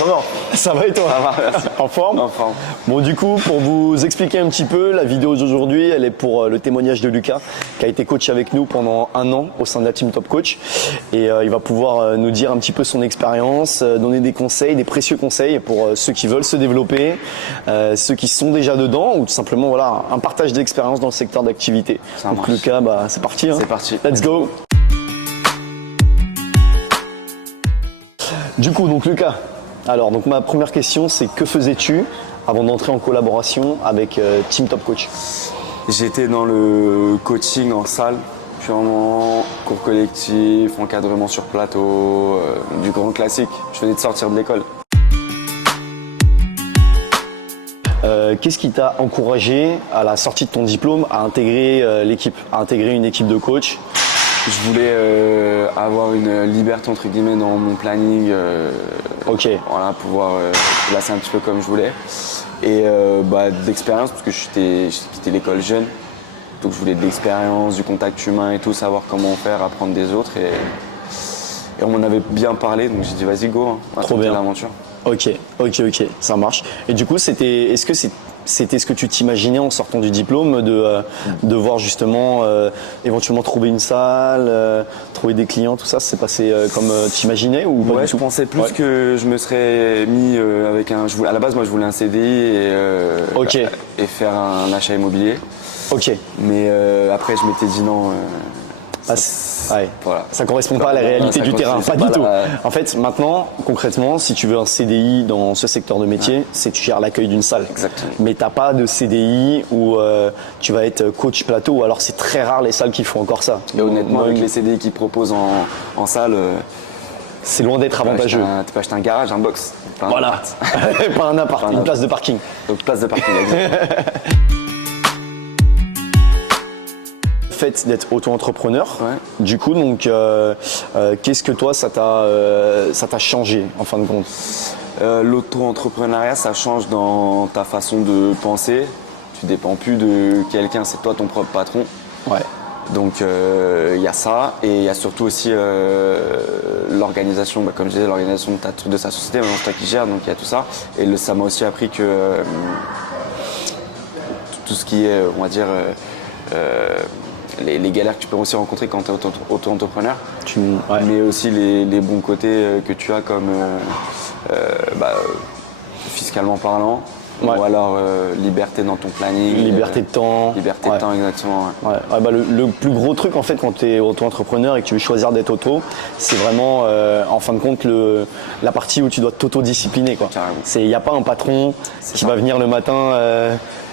comment? Ça va et toi? Ça va, merci. En forme? En forme. Bon, du coup, pour vous expliquer un petit peu, la vidéo d'aujourd'hui, elle est pour le témoignage de Lucas, qui a été coach avec nous pendant 1 an au sein de la team Top Coach. Et il va pouvoir nous dire un petit peu son expérience, donner des conseils, des précieux conseils pour ceux qui veulent se développer, ceux qui sont déjà dedans, ou tout simplement voilà, un partage d'expérience dans le secteur d'activité. Donc marche. Lucas, c'est parti. C'est parti. Let's go. Du coup, donc Lucas, alors donc ma première question, c'est que faisais-tu avant d'entrer en collaboration avec Team Top Coach? J'étais dans le coaching en salle, purement cours collectif, encadrement sur plateau, du grand classique. Je venais de sortir de l'école. Qu'est-ce qui t'a encouragé à la sortie de ton diplôme à intégrer l'équipe, à intégrer une équipe de coach? Je voulais avoir une liberté entre guillemets dans mon planning, Ok. voilà, pouvoir placer un petit peu comme je voulais. Et d'expérience, parce que j'ai quitté l'école jeune, donc je voulais de l'expérience, du contact humain et tout, savoir comment faire, apprendre des autres. Et on m'en avait bien parlé, donc j'ai dit vas-y go, hein, on va Trop tenter bien. l'aventure. Ok, ça marche. Et du coup, c'était ce que tu t'imaginais en sortant du diplôme de voir justement éventuellement trouver une salle, trouver des clients, tout ça, s'est passé comme tu imaginais ou pas Ouais, du je tout? pensais plus que je me serais mis avec un. À la base, moi, je voulais un CDI Ok. et faire un achat immobilier. Ok. Mais après, je m'étais dit non. Ouais. Voilà. Ça correspond pas à la réalité Ça du terrain, correspond pas du pas tout. à En fait, maintenant, concrètement, si tu veux un CDI dans ce secteur de métier, c'est que tu gères l'accueil d'une salle. Exactement. Mais t'as pas de CDI où tu vas être coach plateau, ou alors c'est très rare les salles qui font encore ça. Et honnêtement, Moi, avec les CDI qu'ils proposent en salle, c'est loin d'être avantageux. tu peux acheter un garage, un box. Pas un Voilà, appart. pas un appart, Pas un une appart. place de parking. Donc place de parking, exactement. Le fait d'être auto-entrepreneur, Ouais. du coup, donc, qu'est-ce que toi, ça t'a changé en fin de compte? L'auto-entrepreneuriat, ça change dans ta façon de penser. Tu dépends plus de quelqu'un, c'est toi ton propre patron. Ouais. Donc il y a ça, et il y a surtout aussi l'organisation, comme je disais, l'organisation de sa société, maintenant c'est toi qui gères, donc il y a tout ça. Et ça m'a aussi appris que tout ce qui est, on va dire, les galères que tu peux aussi rencontrer quand tu es auto-entrepreneur, Ouais. mais aussi les bons côtés que tu as comme fiscalement parlant, Ouais. ou alors liberté dans ton planning. Liberté de temps. Liberté Ouais. de temps, exactement. Ouais. Ouais, le plus gros truc en fait quand tu es auto-entrepreneur et que tu veux choisir d'être auto, c'est vraiment en fin de compte la partie où tu dois t'auto-discipliner. Carrément. Il n'y a pas un patron qui ça. va venir le matin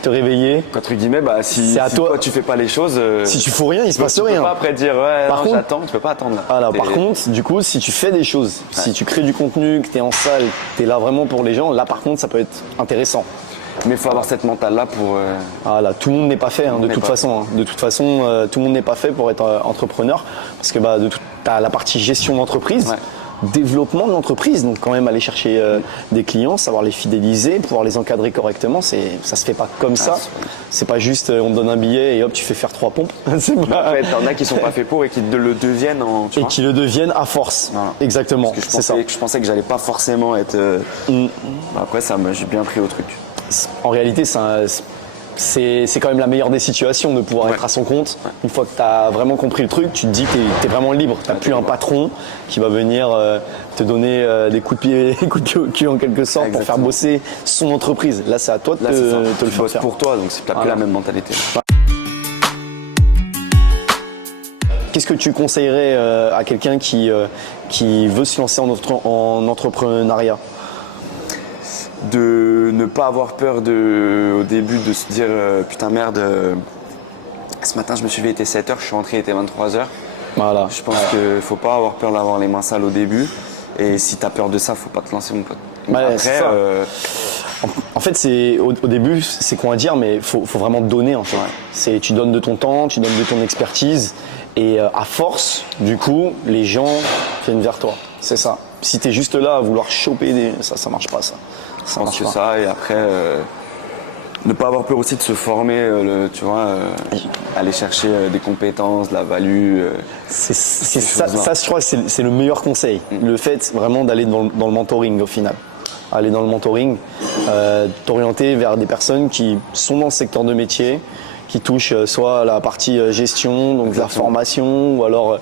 te réveiller. Entre guillemets, si à toi. toi tu fais pas les choses, Si tu fous rien, il se passe tu rien. peux pas après dire ouais, Par non, contre- j'attends, tu peux pas attendre là. Voilà, T'es- par contre, du coup, si tu fais des choses, si tu crées du contenu, que tu es en salle, tu es là vraiment pour les gens, là par contre, ça peut être intéressant. Mais il faut avoir cette mentale là pour. Voilà, tout le monde n'est pas fait, de n'est toute pas façon. De toute façon, tout le monde n'est pas fait pour être entrepreneur. Parce que tu as la partie gestion d'entreprise, Ouais. développement de l'entreprise. Donc, quand même, aller chercher des clients, savoir les fidéliser, pouvoir les encadrer correctement, ça se fait pas comme ça. C'est pas juste on te donne un billet et hop, tu fais faire 3 pompes. C'est pas- En fait, t'en as qui sont pas faits pour et qui le deviennent tu Et vois. qui le deviennent à force. Voilà. Exactement, Parce que c'est ça. je pensais que j'allais pas forcément être. Après, j'ai bien pris au truc. En réalité, c'est quand même la meilleure des situations de pouvoir Ouais. être à son compte. Une fois que tu as vraiment compris le truc, tu te dis que tu es vraiment libre. Tu n'as plus un patron qui va venir te donner des coups de pied, des coups de pied au cul en quelque sorte pour faire Exactement. bosser son entreprise. Là, c'est à toi de Là, c'est ça. te le Tu faire bosses faire. pour toi, donc c'est peut-être plus Voilà. la même mentalité. Qu'est-ce que tu conseillerais à quelqu'un qui veut se lancer en entrepreneuriat? De ne pas avoir peur au début de se dire putain merde, ce matin je me suis levé, il était 7h, je suis rentré, il était 23h. Voilà. Je pense qu'il faut pas avoir peur d'avoir les mains sales au début, et si tu as peur de ça, faut pas te lancer, mon pote. Ouais, c'est ça. Après, En fait, au début, c'est con à dire, mais faut vraiment donner en fait. Ouais. Tu donnes de ton temps, tu donnes de ton expertise, et à force, du coup, les gens viennent vers toi. C'est ça. Si tu es juste là à vouloir choper ça marche pas ça. je pense que ça, et après ne pas avoir peur aussi de se former, tu vois, aller chercher des compétences, de la value. C'est ces ça, choses-là. je crois que c'est le meilleur conseil. Le fait vraiment d'aller dans le mentoring au final. aller dans le mentoring, t'orienter vers des personnes qui sont dans le secteur de métier, qui touchent soit à la partie gestion, donc la formation, ou alors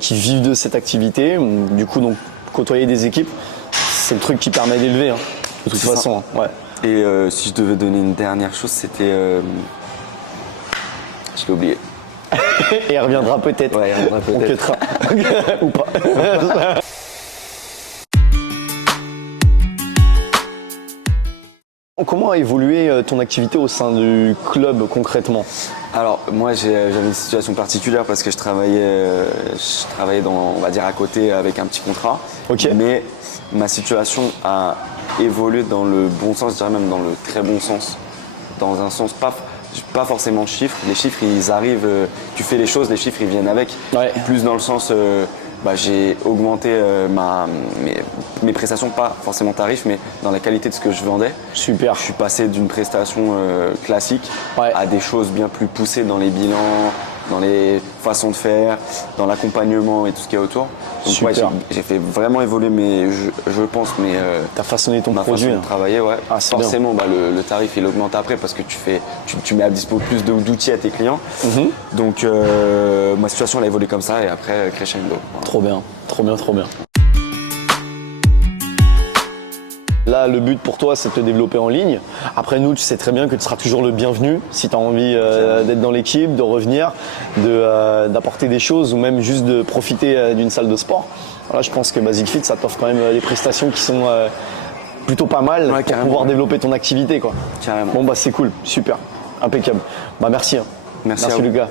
qui vivent de cette activité. Du coup, donc côtoyer des équipes, c'est le truc qui permet d'élever, hein, de toute façon. Hein, ouais. Et si je devais donner une dernière chose, c'était... je l'ai oublié. Et elle reviendra peut-être. Ouais, elle reviendra On peut-être. cuttera. Ou pas. Comment a évolué ton activité au sein du club concrètement? Alors moi j'avais une situation particulière parce que je travaillais dans, on va dire à côté avec un petit contrat. Ok. Mais ma situation a évolué dans le bon sens, je dirais même dans le très bon sens. Dans un sens pas forcément chiffres. Les chiffres ils arrivent, tu fais les choses, les chiffres ils viennent avec. Ouais. Plus dans le sens j'ai augmenté mes prestations, pas forcément tarifs, mais dans la qualité de ce que je vendais. Super. Je suis passé d'une prestation classique à des choses bien plus poussées dans les bilans, dans les façons de faire, dans l'accompagnement et tout ce qui est autour. Donc Super. j'ai fait vraiment évoluer je pense T'as façonné ton ma produit. façon de travailler. Ouais. Ah, c'est forcément le tarif il augmente après parce que tu mets à dispo plus d'outils à tes clients. Donc ma situation elle a évolué comme ça et après crescendo. Voilà. Trop bien, trop bien, trop bien. Là, le but pour toi, c'est de te développer en ligne. Après, nous, tu sais très bien que tu seras toujours le bienvenu si tu as envie d'être dans l'équipe, de revenir, d'apporter des choses ou même juste de profiter d'une salle de sport. Voilà, je pense que Basic Fit, ça t'offre quand même des prestations qui sont plutôt pas mal pour carrément. pouvoir développer ton activité, quoi. Carrément. Bon, bah c'est cool, super, impeccable. Bah merci. Hein. Merci à vous. Lucas.